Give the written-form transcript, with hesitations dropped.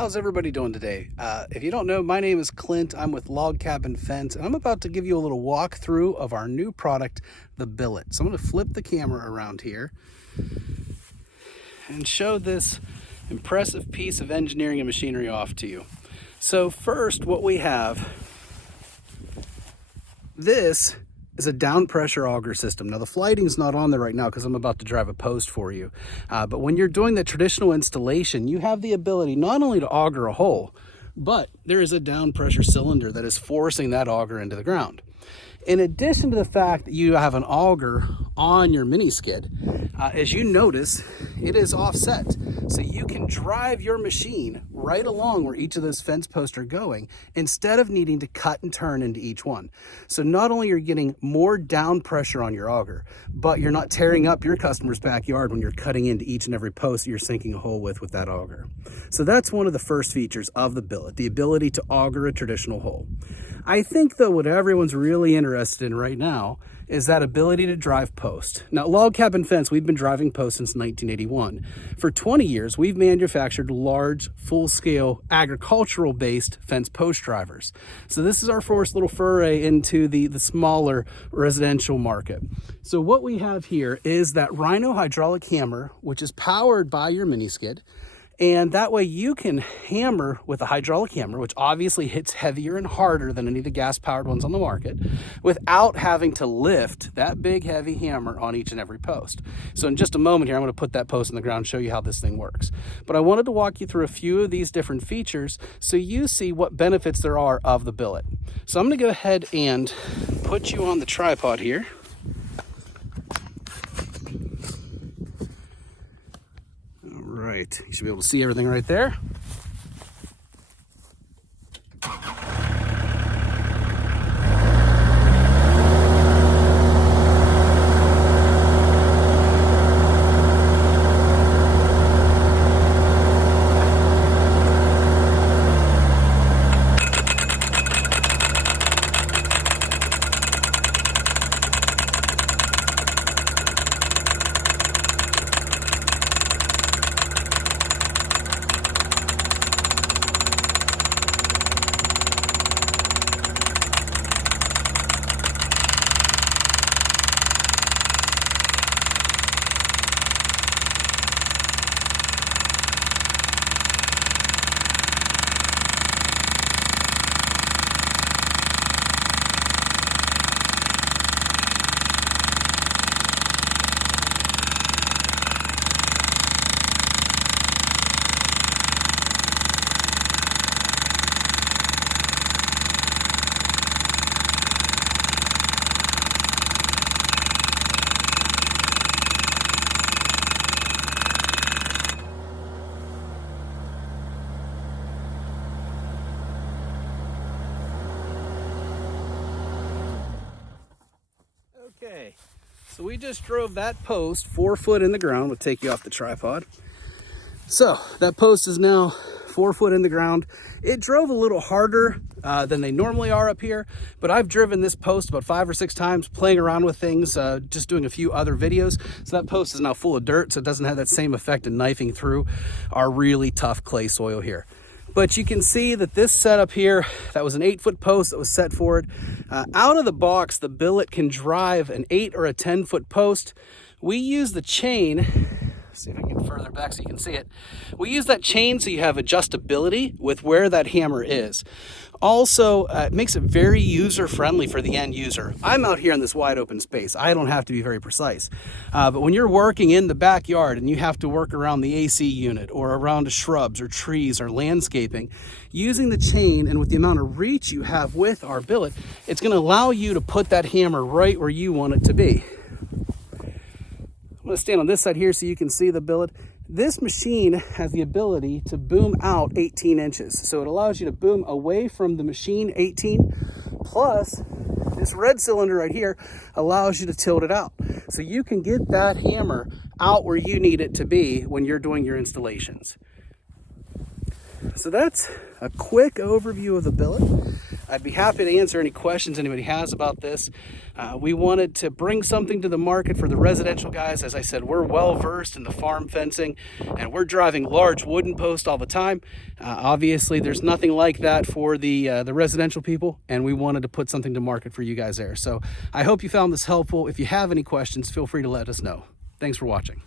How's everybody doing today? If you don't know, my name is Clint. I'm with Log Cabin Fence, and I'm about to give you a little walkthrough of our new product, the Billet. So I'm going to flip the camera around here and show this impressive piece of engineering and machinery off to you. So first, what we have, this is a down pressure auger system. Now the flighting's not on there right now because I'm about to drive a post for you. But when you're doing the traditional installation, you have the ability not only to auger a hole, but there is a down pressure cylinder that is forcing that auger into the ground. In addition to the fact that you have an auger on your mini skid, as you notice, it is offset. So you can drive your machine right along where each of those fence posts are going instead of needing to cut and turn into each one. So not only are you getting more down pressure on your auger, but you're not tearing up your customer's backyard when you're cutting into each and every post that you're sinking a hole with that auger. So that's one of the first features of the Billet, the ability to auger a traditional hole. I think though what everyone's really interested in right now is that ability to drive post. Now, Log Cabin Fence, we've been driving post since 1981. For 20 years, we've manufactured large, full-scale, agricultural-based fence post drivers. So this is our first little foray into the smaller residential market. So what we have here is that Rhino hydraulic hammer, which is powered by your mini skid. And that way you can hammer with a hydraulic hammer, which obviously hits heavier and harder than any of the gas-powered ones on the market, without having to lift that big, heavy hammer on each and every post. So in just a moment here, I'm going to put that post in the ground and show you how this thing works. But I wanted to walk you through a few of these different features so you see what benefits there are of the Billet. So I'm going to go ahead and put you on the tripod here. Right, you should be able to see everything right there. Okay, so we just drove that post 4 foot in the ground. We'll take you off the tripod. So that post is now 4 foot in the ground. It drove a little harder than they normally are up here, but I've driven this post about 5 or 6 times playing around with things, just doing a few other videos. So that post is now full of dirt, so it doesn't have that same effect of knifing through our really tough clay soil here. But you can see that this setup here, that was an 8-foot post that was set for it. Out of the box, the Billet can drive an 8 or a 10-foot post. We use the chain, see if I can get further back so you can see it. We use that chain so you have adjustability with where that hammer is. Also, it makes it very user-friendly for the end user. I'm out here in this wide open space. I don't have to be very precise. But when you're working in the backyard and you have to work around the AC unit or around shrubs or trees or landscaping, using the chain and with the amount of reach you have with our Billet, it's going to allow you to put that hammer right where you want it to be. I'm going to stand on this side here so you can see the Billet. This machine has the ability to boom out 18 inches. So it allows you to boom away from the machine 18, plus this red cylinder right here allows you to tilt it out. So you can get that hammer out where you need it to be when you're doing your installations. So that's a quick overview of the billet. I'd be happy to answer any questions anybody has about this. We wanted to bring something to the market for the residential guys. As I said, we're well versed in the farm fencing, and we're driving large wooden posts all the time. Obviously, there's nothing like that for the residential people, and we wanted to put something to market for you guys there. So I hope you found this helpful. If you have any questions, feel free to let us know. Thanks for watching.